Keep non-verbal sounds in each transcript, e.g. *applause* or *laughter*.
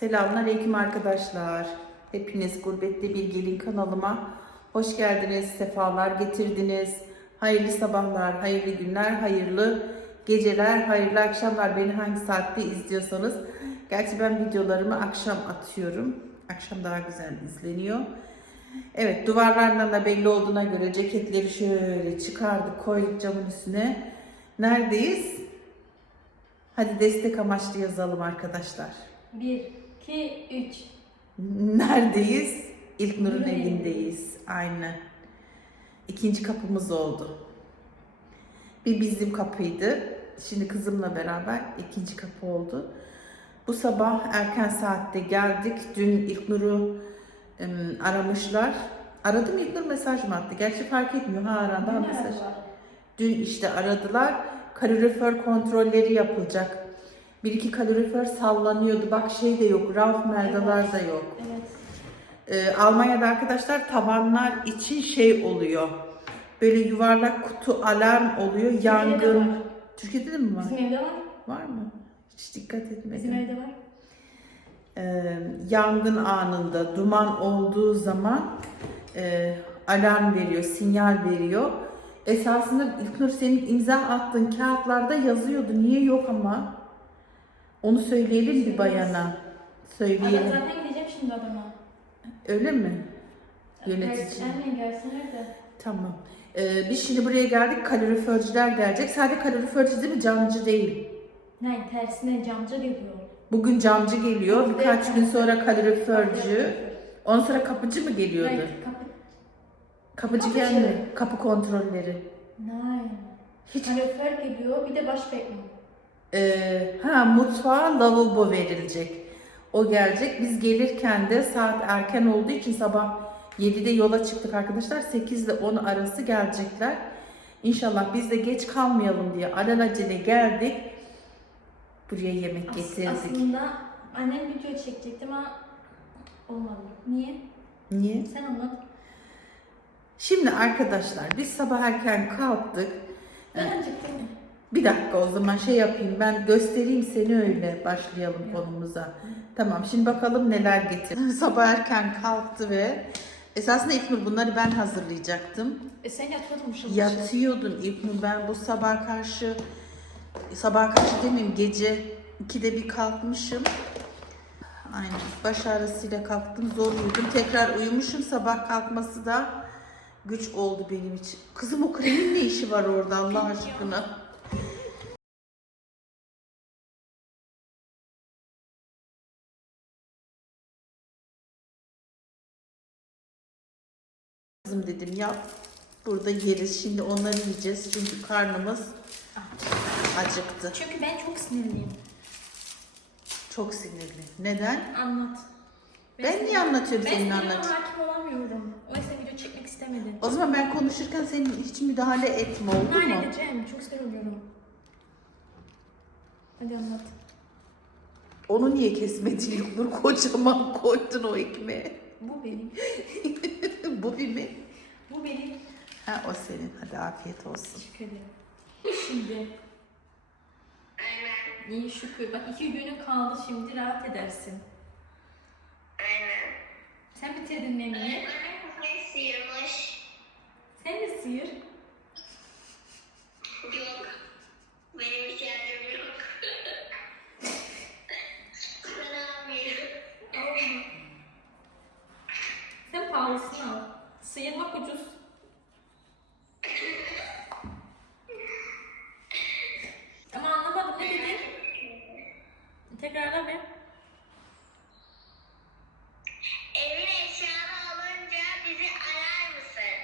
Selamünaleyküm arkadaşlar. Hepiniz Gurbette Bir Gelin kanalıma hoş geldiniz, sefalar getirdiniz. Hayırlı sabahlar, hayırlı günler, hayırlı geceler, hayırlı akşamlar. Beni hangi saatte izliyorsanız. Gerçi ben videolarımı akşam atıyorum. Akşam daha güzel izleniyor. Evet duvarlardan da belli olduğuna göre ceketleri şöyle çıkardık koyduk camın üstüne. Neredeyiz? Hadi destek amaçlı yazalım arkadaşlar. 1, 2, 3. Neredeyiz? İlknur'un Nur'un evindeyiz. Aynen. İkinci kapımız oldu. Bir bizim kapıydı. Şimdi kızımla beraber ikinci kapı oldu. Bu sabah erken saatte geldik. Dün İlknur'u ım, aramışlar. Aradım İlknur mesaj mı attı? Gerçi fark etmiyor. Ha aradı ha mesaj. Dün işte aradılar. Kalorifer kontrolleri yapılacak. Bir iki kalorifer sallanıyordu. Bak şey de yok. Rauf merdalar da yok. Evet. Ee, Almanya'da arkadaşlar tavanlar için şey oluyor. Böyle yuvarlak kutu alarm oluyor. de Yangın. var. Türkiye'de de mi var? Bizim evde var. Var mı? Hiç dikkat etmedim. Bizim evde var. Ee, yangın anında duman olduğu zaman e, alarm veriyor, sinyal veriyor. Esasında İlknur senin imza attığın kağıtlarda yazıyordu. Niye yok ama? Onu söyleyelim bir bayana. Söyleyelim. zaten gideceğim şimdi adama. Öyle mi? Yönetici. Anne gelsene de. Tamam. Ee, biz şimdi buraya geldik. Kaloriferciler gelecek. Sadece kaloriferci değil mi? Camcı değil. Ne tersine camcı geliyor. Bugün camcı geliyor. Birkaç gün sonra kaloriferci. Ondan sonra kapıcı mı geliyordu? Hayır, kapı. Kapıcı Kapıcı. gelmiyor. Kapı kontrolleri. Nein. Hiç- Kalorifer geliyor bir de baş bekliyor. Ee, ha mutfağa lavabo verilecek. O gelecek. Biz gelirken de saat erken olduğu için sabah 7'de yola çıktık arkadaşlar. 8 ile 10 arası gelecekler. İnşallah biz de geç kalmayalım diye alelacele geldik. Buraya yemek As- getirdik. aslında annem video çekecekti ama olmadı. Niye? Niye? Sen anlat. Şimdi arkadaşlar biz sabah erken kalktık. Ben acıktım. Bir dakika o zaman şey yapayım ben göstereyim seni öyle başlayalım konumuza. Tamam şimdi bakalım neler getir. *laughs* Sabah erken kalktı ve esasında İlknur bunları ben hazırlayacaktım. E sen mışıl. Yatıyordun İlknur ben bu sabah karşı sabah karşı demeyeyim gece 2'de bir kalkmışım. Aynen baş ağrısıyla kalktım zor uyudum. Tekrar uyumuşum sabah kalkması da güç oldu benim için. Kızım o kremin ne işi var orada Allah aşkına? Dedim ya burada yeriz. Şimdi onları yiyeceğiz çünkü karnımız acıktı. Çünkü ben çok sinirliyim. Çok sinirli. Neden? Anlat. Ben niye anlatıyorum ben senin sinirime anlat? hakim olamıyorum. O yüzden video çekmek istemedim. O zaman ben konuşurken senin hiç müdahale etme oldu mu? edeceğim. Çok sinir oluyorum. Hadi anlat. Onu niye kesmedin Yıldır? Kocaman koydun o ekmeği. Bu benim. *laughs* Bu bir mi? Bu benim. Ha o senin. Hadi afiyet olsun. Teşekkür ederim. Şimdi. İyi şükür. Bak iki günün kaldı şimdi rahat edersin. Aynen. Sen bitirdin Emine? Öğretmenim kafayı sıyırmış. Sen de sıyır. Yok. Benim ihtiyacım yok. ben almıyorum. Olma. Sen pahalısını al. Sıyırmak ucuz. Ama anlamadım ne dedin? Tekrarla be. Evin eşyanı alınca bizi arar mısın?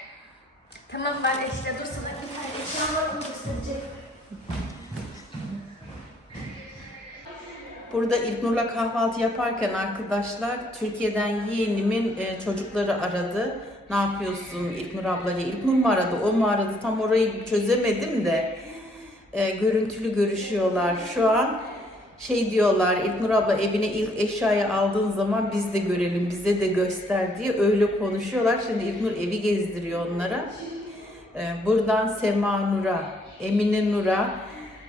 Tamam ben eşle dur sana bir tane eşya var onu göstereceğim. Burada İlknur'la kahvaltı yaparken arkadaşlar Türkiye'den yeğenimin e, çocukları aradı. Ne yapıyorsun İlknur ablayla? İlknur mu aradı? O mu aradı? Tam orayı çözemedim de. E, görüntülü görüşüyorlar şu an. Şey diyorlar İlknur abla evine ilk eşyayı aldığın zaman biz de görelim, bize de göster diye öyle konuşuyorlar. Şimdi İlknur evi gezdiriyor onlara. E, buradan Sema Nur'a, Emine Nur'a,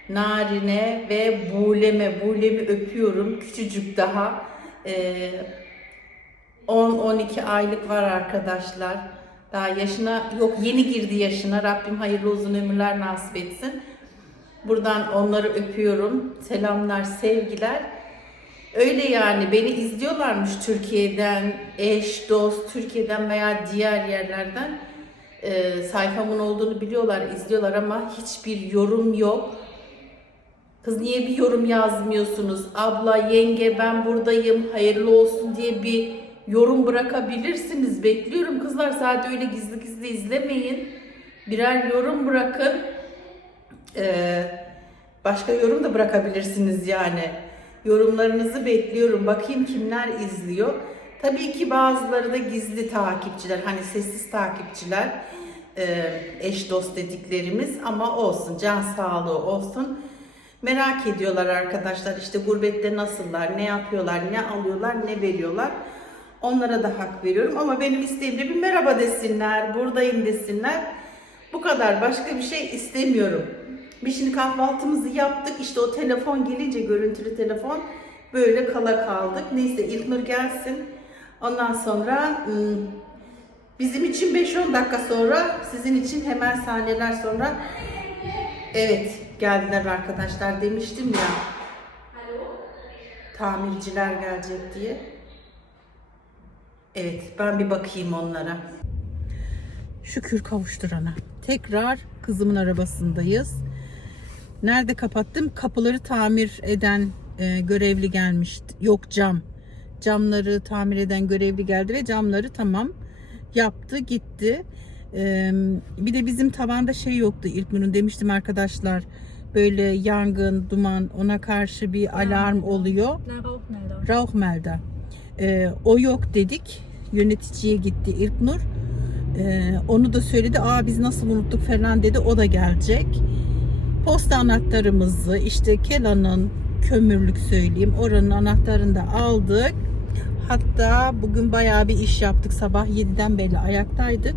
Narine ve Bulem'e, Bulem'i öpüyorum. Küçücük daha. Ee, 10-12 aylık var arkadaşlar. Daha yaşına yok yeni girdi yaşına. Rabbim hayırlı uzun ömürler nasip etsin. Buradan onları öpüyorum. Selamlar, sevgiler. Öyle yani beni izliyorlarmış Türkiye'den, eş, dost, Türkiye'den veya diğer yerlerden. Ee, sayfamın olduğunu biliyorlar, izliyorlar ama hiçbir yorum yok. Kız niye bir yorum yazmıyorsunuz? Abla, yenge ben buradayım, hayırlı olsun diye bir yorum bırakabilirsiniz. Bekliyorum kızlar sadece öyle gizli gizli izlemeyin. Birer yorum bırakın. Ee, başka yorum da bırakabilirsiniz yani. Yorumlarınızı bekliyorum. Bakayım kimler izliyor. Tabii ki bazıları da gizli takipçiler, hani sessiz takipçiler, e, eş dost dediklerimiz ama olsun, can sağlığı olsun. Merak ediyorlar arkadaşlar işte gurbette nasıllar, ne yapıyorlar, ne alıyorlar, ne veriyorlar. Onlara da hak veriyorum ama benim isteğim de bir merhaba desinler, buradayım desinler. Bu kadar başka bir şey istemiyorum. Biz şimdi kahvaltımızı yaptık. İşte o telefon gelince görüntülü telefon böyle kala kaldık. Neyse İlknur gelsin. Ondan sonra ım, bizim için 5-10 dakika sonra sizin için hemen saniyeler sonra evet geldiler arkadaşlar demiştim ya. Tamirciler gelecek diye. Evet ben bir bakayım onlara. Şükür kavuşturana. Tekrar kızımın arabasındayız. Nerede kapattım? Kapıları tamir eden e, görevli gelmişti. Yok cam. Camları tamir eden görevli geldi ve camları tamam yaptı gitti. E, bir de bizim tavanda şey yoktu İlknur'un demiştim arkadaşlar. Böyle yangın, duman ona karşı bir alarm oluyor. Rauchmelder. Ee, o yok dedik. Yöneticiye gitti İlknur. Ee, onu da söyledi. Aa biz nasıl unuttuk falan dedi. O da gelecek. Posta anahtarımızı işte Kela'nın kömürlük söyleyeyim. Oranın anahtarını da aldık. Hatta bugün bayağı bir iş yaptık. Sabah 7'den beri ayaktaydık.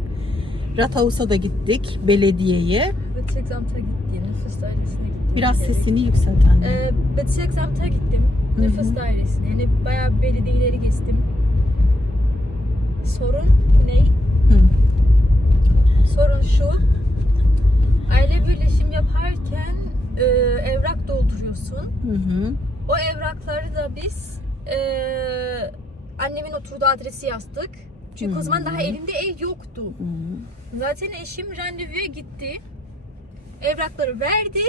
Rathaus'a da gittik belediyeye. Bezirksamta gittim. Gittim. Biraz sesini yükselt anne. Ee, Bezirksamta gittim. Hı hı. Nüfus dairesine. Yani bayağı belediyeleri gezdim. Sorun ne? Hı. Sorun şu. Aile birleşim yaparken e, evrak dolduruyorsun. Hı hı. O evrakları da biz e, annemin oturduğu adresi yazdık. Çünkü o zaman daha elimde ev yoktu. Hı. Zaten eşim randevuya gitti. Evrakları verdi.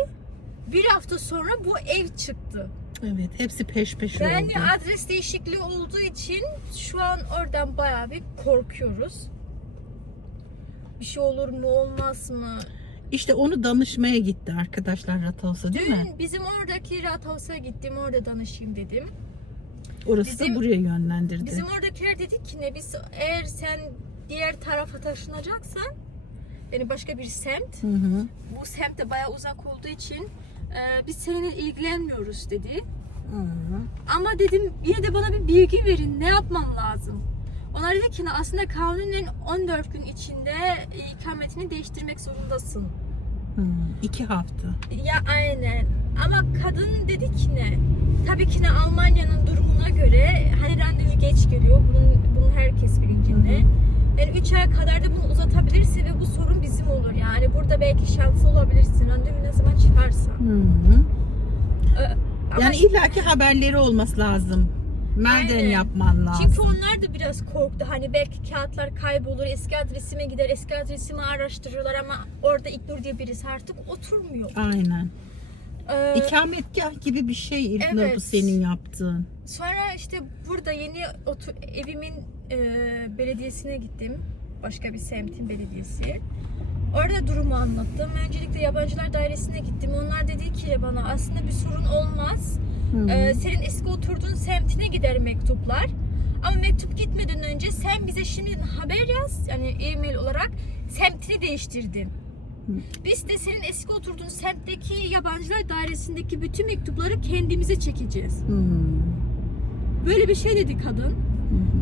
Bir hafta sonra bu ev çıktı. Evet, hepsi peş peşe Yani oldu. adres değişikliği olduğu için şu an oradan bayağı bir korkuyoruz. Bir şey olur mu olmaz mı? İşte onu danışmaya gitti arkadaşlar Rathaus'a değil mi? Dün bizim oradaki Rathaus'a gittim orada danışayım dedim. Orası bizim- da buraya yönlendirdi. Bizim oradakiler dedik ki ne biz eğer sen diğer tarafa taşınacaksan yani başka bir semt Hı hı. bu semt de bayağı uzak olduğu için e, biz seninle ilgilenmiyoruz dedi. Hı hı. Ama dedim yine de bana bir bilgi verin ne yapmam lazım. Onlar dedi ki aslında kanunen 14 gün içinde ikametini değiştirmek zorundasın. Hı. İki hafta. Ya aynen. Ama kadın dedi ki ne? Tabii ki ne Almanya'nın durumuna göre hani randevu geç geliyor. Bunun, bunun herkes bilincinde. Hı Yani 3 aya kadar da bunu uzatabilirse ve bu sorun bizim olur yani. Burada belki şanslı olabilirsin randevu ne zaman çıkarsa. Hı hı. Ee, ama Yani illaki haberleri olması lazım. Nereden Aynen. yapman lazım? çünkü onlar da biraz korktu. Hani belki kağıtlar kaybolur, eski adresime gider, eski adresimi araştırıyorlar ama orada İknur diye birisi artık oturmuyor. Aynen. Ee, İkametgah gibi bir şey İlknur bu Evet. senin yaptığın. Sonra işte burada yeni otur, evimin e, belediyesine gittim. Başka bir semtin belediyesi. Orada durumu anlattım. Öncelikle yabancılar dairesine gittim. Onlar dedi ki bana aslında bir sorun olmaz. Hı. Ee, senin eski oturduğun semtine gider mektuplar. Ama mektup gitmeden önce sen bize şimdi haber yaz. Yani e-mail olarak semtini değiştirdin. Hı. Biz de senin eski oturduğun semtteki yabancılar dairesindeki bütün mektupları kendimize çekeceğiz. Hı. Böyle bir şey dedi kadın.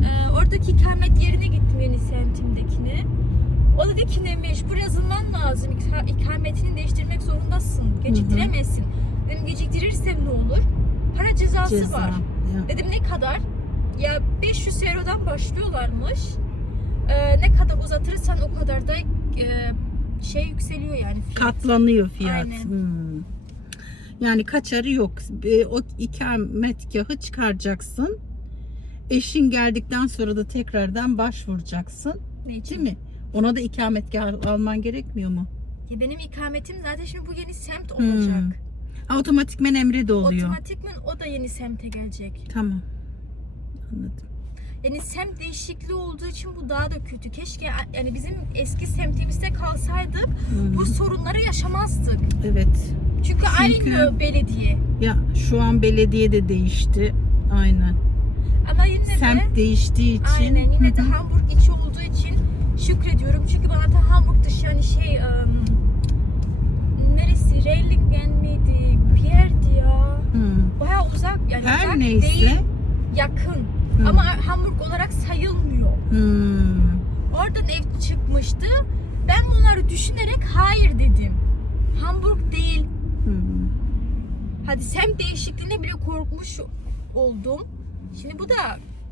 Ee, oradaki ikamet yerine gittim yeni semtimdekine. O dedi ki ne mecbur yazılman lazım. İka- ikametini değiştirmek zorundasın. Geciktiremezsin. Dedim geciktirirsem ne olur? Para cezası Ceza. var. Ya. Dedim ne kadar? Ya 500 eurodan başlıyorlarmış. Ee, ne kadar uzatırsan o kadar da e, şey yükseliyor yani fiyat. Katlanıyor fiyat. Aynen. Hmm. Yani kaçarı yok. E, O ikametgahı çıkaracaksın. Eşin geldikten sonra da tekrardan başvuracaksın. Ne için? Değil mi? Ona da ikametgah alman gerekmiyor mu? Ya benim ikametim zaten şimdi bu yeni semt Hmm. olacak. Otomatikmen emri de oluyor. Otomatikman o da yeni semte gelecek. Tamam. Anladım. Yani semt değişikliği olduğu için bu daha da kötü. Keşke yani bizim eski semtimizde kalsaydık Hmm. bu sorunları yaşamazdık. Evet. Çünkü, Çünkü- aynı belediye. Ya şu an belediye de değişti. Aynen. Ama yine de Semt değiştiği için. aynen yine de. Hamburg içi olduğu için şükrediyorum. Çünkü bana da Hamburg dışı hani şey ım, neresi Reylingen miydi? Bir yerdi ya. Hı. Bayağı uzak yani Her uzak neyse. değil yakın. Hı. Ama Hamburg olarak sayılmıyor. Hmm. Oradan ev çıkmıştı. Ben bunları düşünerek hayır dedim. Hamburg değil. Hmm. Hadi semt değişikliğine bile korkmuş oldum. Şimdi bu da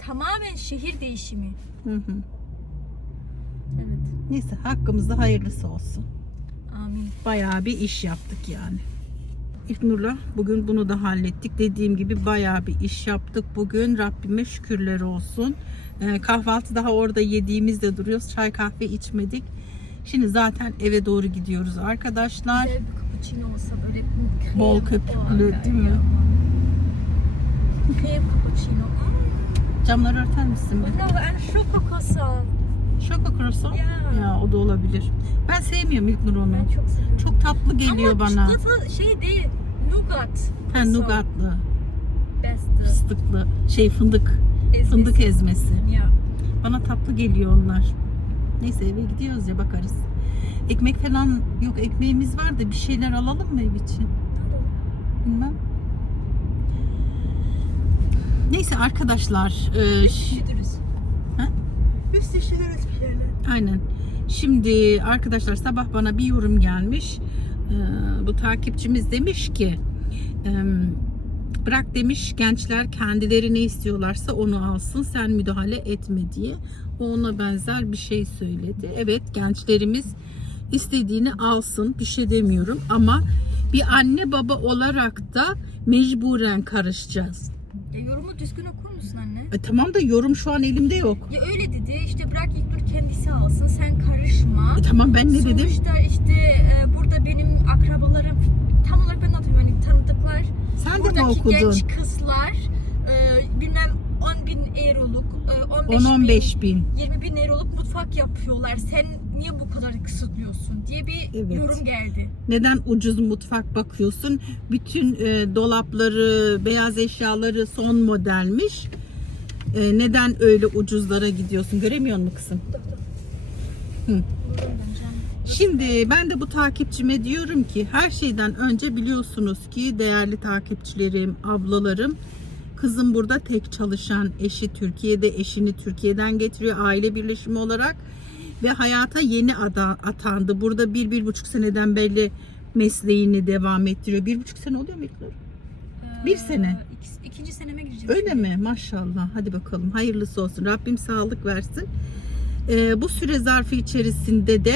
tamamen şehir değişimi. Hı hı. Evet. Neyse hakkımızda hayırlısı olsun. Amin. Bayağı bir iş yaptık yani. İlknur'la bugün bunu da hallettik. Dediğim gibi bayağı bir iş yaptık bugün. Rabbime şükürler olsun. Ee, kahvaltı daha orada yediğimizde duruyoruz. Çay kahve içmedik. Şimdi zaten eve doğru gidiyoruz arkadaşlar. Güzel bir cappuccino olsa böyle krem. Bol köpüklü, değil mi? ya. Camları örter misin? bir? Bravo, en Schokokroissant. Şoko croissant. Ya. Ya o da olabilir. Ben sevmiyorum İlknur onu. Ben çok seviyorum. Çok tatlı geliyor Ama bana. çikolata şey değil. Nougat. Ha nugatlı, Best. fıstıklı, şey fındık, Ezmesi. fındık ezmesi. Ya. Bana tatlı geliyor onlar. Neyse eve gidiyoruz ya bakarız. Ekmek falan yok ekmeğimiz var da bir şeyler alalım mı ev için? Bilmem. Neyse arkadaşlar. e, ş-? Üst üşüdürüz bir şeyler. aynen. Şimdi arkadaşlar sabah bana bir yorum gelmiş. E, bu takipçimiz demiş ki e, bırak demiş gençler kendileri ne istiyorlarsa onu alsın sen müdahale etme diye. O ona benzer bir şey söyledi. Evet gençlerimiz istediğini alsın bir şey demiyorum ama bir anne baba olarak da mecburen karışacağız. Ya yorumu düzgün okur musun anne? E, tamam da yorum şu an elimde yok. Ya öyle dedi işte bırak İlknur kendisi alsın sen karışma. E, tamam ben ne dedim? Sonuçta işte e, burada benim akrabalarım tam olarak ben de hatırlıyorum hani tanıdıklar. Sen de mi Buradaki okudun? genç kızlar e, bilmem 10 bin euroluk, e, 15 bin, 10-15 bin. 20 bin euroluk mutfak yapıyorlar. Sen niye bu kadar kısıtlıyorsun diye bir Evet. yorum geldi. Neden ucuz mutfak bakıyorsun? Bütün e, dolapları, beyaz eşyaları son modelmiş. E, neden öyle ucuzlara gidiyorsun? Göremiyor musun kızım? Hı. Şimdi ben de bu takipçime diyorum ki her şeyden önce biliyorsunuz ki değerli takipçilerim, ablalarım kızım burada tek çalışan eşi Türkiye'de eşini Türkiye'den getiriyor aile birleşimi olarak ve hayata yeni atandı. Burada bir, bir buçuk seneden beri mesleğini devam ettiriyor. Bir buçuk sene oluyor mu İlknur? Bir Ee, sene. iki- ikinci seneme gireceğim. Öyle şimdi. mi? Maşallah. Hadi bakalım. Hayırlısı olsun. Rabbim sağlık versin. Ee, bu süre zarfı içerisinde de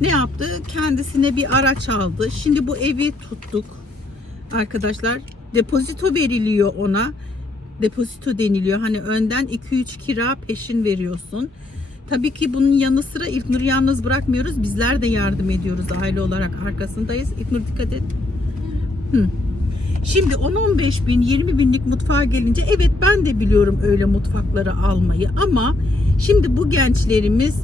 ne yaptı? Kendisine bir araç aldı. Şimdi bu evi tuttuk. Arkadaşlar depozito veriliyor ona. Depozito deniliyor. Hani önden 2-3 kira peşin veriyorsun. Tabii ki bunun yanı sıra İlknur'u yalnız bırakmıyoruz. Bizler de yardım ediyoruz aile olarak arkasındayız. İlknur dikkat et. Hı. Şimdi 10-15 bin, 20 binlik mutfağa gelince evet ben de biliyorum öyle mutfakları almayı ama şimdi bu gençlerimiz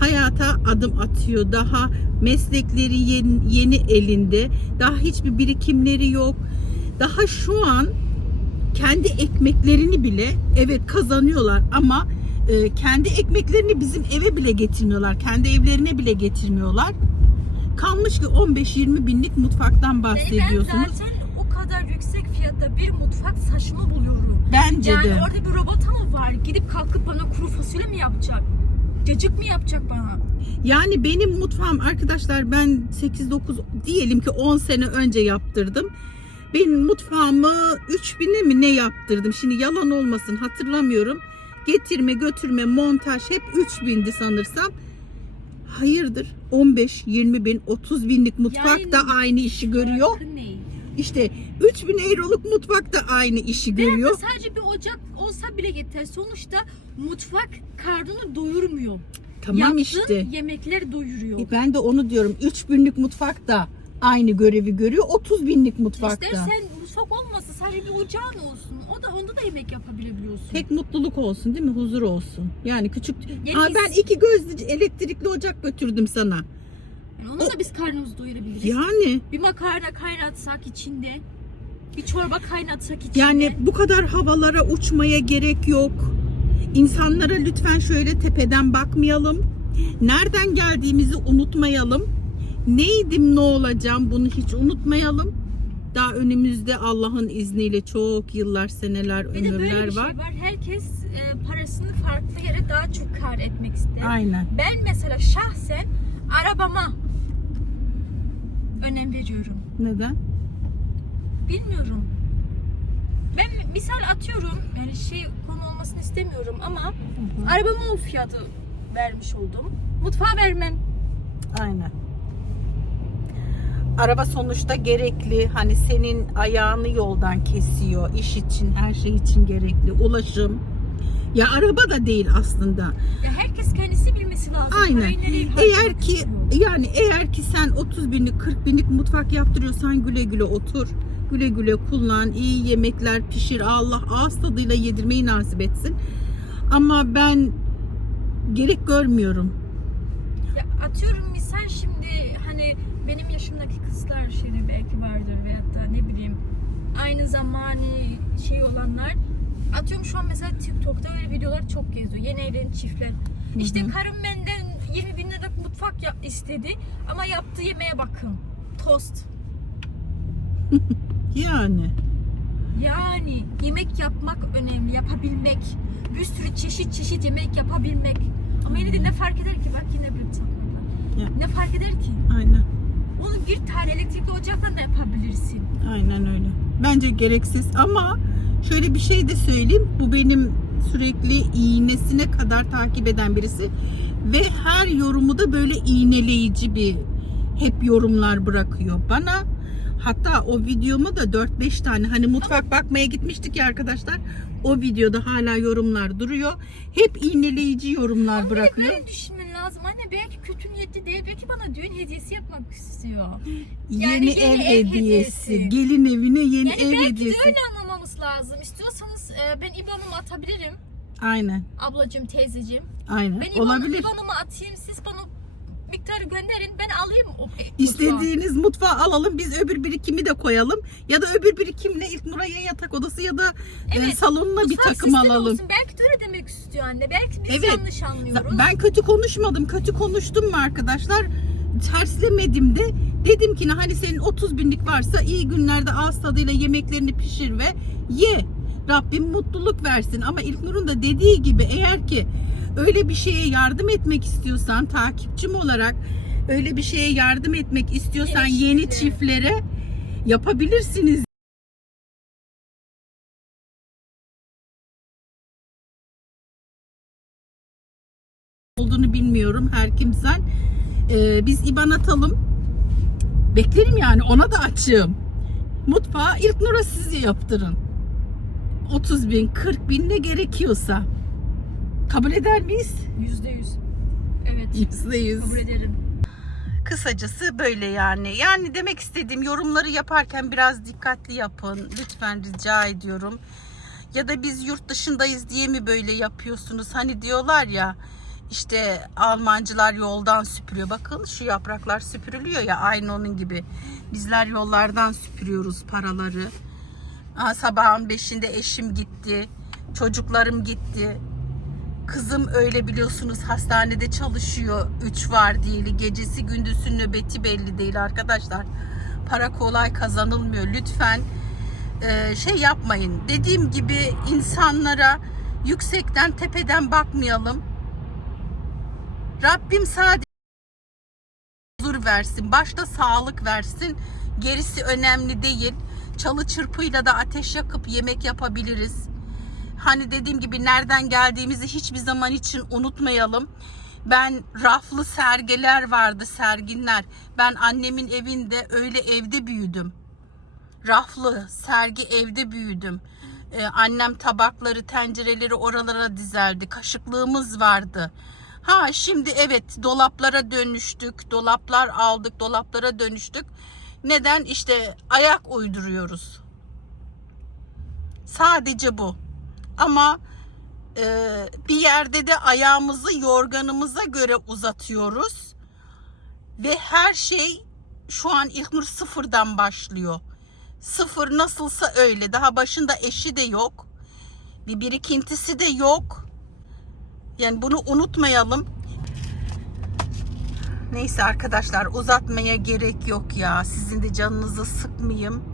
hayata adım atıyor. Daha meslekleri yeni, yeni elinde. Daha hiçbir birikimleri yok. Daha şu an kendi ekmeklerini bile evet kazanıyorlar ama e, kendi ekmeklerini bizim eve bile getirmiyorlar. Kendi evlerine bile getirmiyorlar. Kalmış ki 15-20 binlik mutfaktan Yani bahsediyorsunuz. ben zaten o kadar yüksek fiyatta bir mutfak saçma buluyorum. Bence Yani de. orada bir robot mu var? Gidip kalkıp bana kuru fasulye mi yapacak? Cacık mı yapacak bana? Yani benim mutfağım arkadaşlar ben 8-9 diyelim ki 10 sene önce yaptırdım. Benim mutfağımı 3000'e mi ne yaptırdım? Şimdi yalan olmasın hatırlamıyorum. Getirme, götürme, montaj hep 3000'di sanırsam. Hayırdır? 15, 20 bin, 30 binlik mutfak Yani- da aynı işi görüyor. İşte 3000 euroluk mutfak da aynı işi da görüyor. sadece bir ocak olsa bile yeter. Sonuçta mutfak karnını doyurmuyor. Tamam Yaptığın işte. yemekler doyuruyor. E ben de onu diyorum. 3000'lik mutfak da aynı görevi görüyor. 30 binlik mutfakta. İstersen sadece bir ocağın olsun. O da onda da yemek yapabilebiliyorsun. Tek mutluluk olsun değil mi? Huzur olsun. Yani küçük... Yani Aa, biz- ben iki gözlü elektrikli ocak götürdüm sana. Yani onu da biz karnımızı doyurabiliriz. Yani Bir makarna kaynatsak içinde. Bir çorba kaynatsak içinde. yani bu kadar havalara uçmaya gerek yok. İnsanlara lütfen şöyle tepeden bakmayalım. Nereden geldiğimizi unutmayalım. Neydim ne olacağım bunu hiç unutmayalım. Daha önümüzde Allah'ın izniyle çok yıllar, seneler, bir de böyle ömürler bir şey var. var. Herkes e, parasını farklı yere daha çok kar etmek ister. Aynen. Ben mesela şahsen arabama önem veriyorum. Neden? Bilmiyorum. Ben misal atıyorum yani şey konu olmasını istemiyorum ama arabama o fiyatı vermiş oldum. Mutfağa vermem. Aynen. Araba sonuçta gerekli. Hani senin ayağını yoldan kesiyor. iş için, her şey için gerekli. Ulaşım. Ya araba da değil aslında. Ya herkes kendisi bilmesi lazım. Aynen. Eğer ki yani eğer ki sen 30 binlik 40 binlik mutfak yaptırıyorsan güle güle otur. Güle güle kullan. iyi yemekler pişir. Allah ağız tadıyla yedirmeyi nasip etsin. Ama ben gerek görmüyorum. Ya atıyorum misal şimdi hani benim yaşımdaki kızlar şimdi belki vardır veyahut da ne bileyim aynı zamanı şey olanlar atıyorum şu an mesela TikTok'ta öyle videolar çok geziyor. Yeni evlenen çiftler. İşte karım benden 20 bin liralık mutfak yap istedi ama yaptığı yemeğe bakın. Tost. *laughs* Yani. Yani yemek yapmak önemli, yapabilmek. Bir sürü çeşit çeşit yemek yapabilmek. Ama yine de ne fark eder ki? Bak yine bir. Ya. Ne fark eder ki? Aynen. Bir tane elektrikli ocakla da yapabilirsin. Aynen öyle. Bence gereksiz ama şöyle bir şey de söyleyeyim. Bu benim sürekli iğnesine kadar takip eden birisi ve her yorumu da böyle iğneleyici bir hep yorumlar bırakıyor bana. Hatta o videoma da 4-5 tane hani mutfak bakmaya gitmiştik ya arkadaşlar. O videoda hala yorumlar duruyor. Hep iğneleyici yorumlar Ama bırakıyor. böyle düşünmen lazım. Anne belki kötü niyetli değil. Belki bana düğün hediyesi yapmak istiyor. *gasps* Yeni, Yani ev, yeni ev hediyesi. Gelin evine yeni Yani ev belki hediyesi. de öyle anlamamız lazım. İstiyorsanız e, ben IBAN'ımı atabilirim. Aynen. Ablacığım, teyzeciğim. Aynen. Ben IBAN, Olabilir. IBAN'ımı atayım. Siz bana miktarı gönderin. Ben alayım o e, mutfağı. İstediğiniz mutfağı alalım. Biz öbür birikimi de koyalım. Ya da öbür birikimle ilk Nuray'a yatak odası ya da e, Evet, salonuna bir takım alalım. Olsun. Belki de öyle demek istiyor anne. Belki biz Evet. yanlış anlıyoruz. Ben kötü konuşmadım. Kötü konuştum mu arkadaşlar? Terslemedim de. Dedim ki hani senin 30 binlik varsa iyi günlerde ağız tadıyla yemeklerini pişir ve ye. Rabbim mutluluk versin. Ama İlknur'un da dediği gibi eğer ki öyle bir şeye yardım etmek istiyorsan takipçim olarak öyle bir şeye yardım etmek istiyorsan Yeni yeni çiftlere. çiftlere yapabilirsiniz. olduğunu bilmiyorum her kimsen. Ee, biz IBAN atalım. Beklerim yani ona da açığım. Mutfağı ilk Nur'a siz yaptırın. 30 bin, 40 bin ne gerekiyorsa. Kabul eder miyiz? Yüzde yüz. Evet. Yüzde yüz. Kabul ederim. Kısacası böyle yani. Yani demek istediğim yorumları yaparken biraz dikkatli yapın. Lütfen rica ediyorum. Ya da biz yurt dışındayız diye mi böyle yapıyorsunuz? Hani diyorlar ya işte Almancılar yoldan süpürüyor. Bakın şu yapraklar süpürülüyor ya aynı onun gibi. Bizler yollardan süpürüyoruz paraları. Aa, sabahın beşinde eşim gitti. Çocuklarım gitti. Kızım öyle biliyorsunuz hastanede çalışıyor. 3 var diyeli. Gecesi gündüzü nöbeti belli değil arkadaşlar. Para kolay kazanılmıyor. Lütfen e, şey yapmayın. Dediğim gibi insanlara yüksekten tepeden bakmayalım. Rabbim sadece huzur versin. Başta sağlık versin. Gerisi önemli değil. Çalı çırpıyla da ateş yakıp yemek yapabiliriz. Hani dediğim gibi nereden geldiğimizi hiçbir zaman için unutmayalım. Ben raflı sergiler vardı serginler. Ben annemin evinde öyle evde büyüdüm. Raflı sergi evde büyüdüm. Ee, annem tabakları, tencereleri oralara dizerdi. Kaşıklığımız vardı. Ha şimdi evet dolaplara dönüştük. Dolaplar aldık, dolaplara dönüştük. Neden? İşte ayak uyduruyoruz. Sadece bu. Ama e, bir yerde de ayağımızı yorganımıza göre uzatıyoruz. Ve her şey şu an İlknur sıfırdan başlıyor. Sıfır nasılsa öyle. Daha başında eşi de yok. Bir birikintisi de yok. Yani bunu unutmayalım. Neyse arkadaşlar uzatmaya gerek yok ya. Sizin de canınızı sıkmayayım.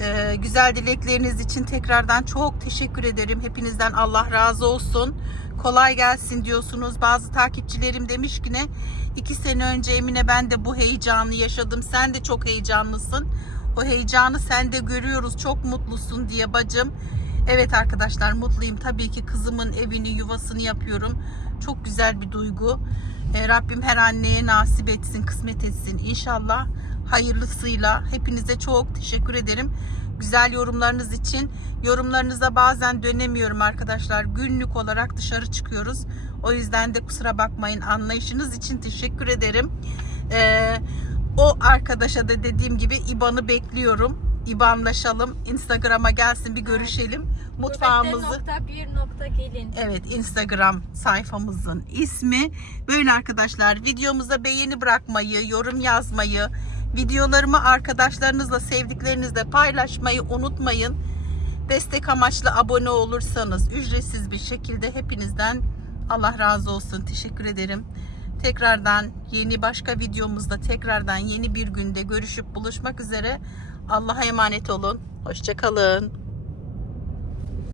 Ee, güzel dilekleriniz için tekrardan çok teşekkür ederim. Hepinizden Allah razı olsun. Kolay gelsin diyorsunuz. Bazı takipçilerim demiş ki ne? iki sene önce Emine ben de bu heyecanı yaşadım. Sen de çok heyecanlısın. O heyecanı sen de görüyoruz. Çok mutlusun diye bacım. Evet arkadaşlar mutluyum. Tabii ki kızımın evini, yuvasını yapıyorum. Çok güzel bir duygu. Ee, Rabbim her anneye nasip etsin, kısmet etsin. İnşallah hayırlısıyla. Hepinize çok teşekkür ederim. Güzel yorumlarınız için. Yorumlarınıza bazen dönemiyorum arkadaşlar. Günlük olarak dışarı çıkıyoruz. O yüzden de kusura bakmayın. Anlayışınız için teşekkür ederim. Ee, o arkadaşa da dediğim gibi IBAN'ı bekliyorum. IBANlaşalım. Instagram'a gelsin bir görüşelim. Mutfağımızı Nokta bir nokta gelin. Evet Instagram sayfamızın ismi. Böyle arkadaşlar videomuza beğeni bırakmayı, yorum yazmayı, videolarımı arkadaşlarınızla, sevdiklerinizle paylaşmayı unutmayın. Destek amaçlı abone olursanız ücretsiz bir şekilde hepinizden Allah razı olsun. Teşekkür ederim. Tekrardan yeni başka videomuzda tekrardan yeni bir günde görüşüp buluşmak üzere. Allah'a emanet olun. Hoşçakalın.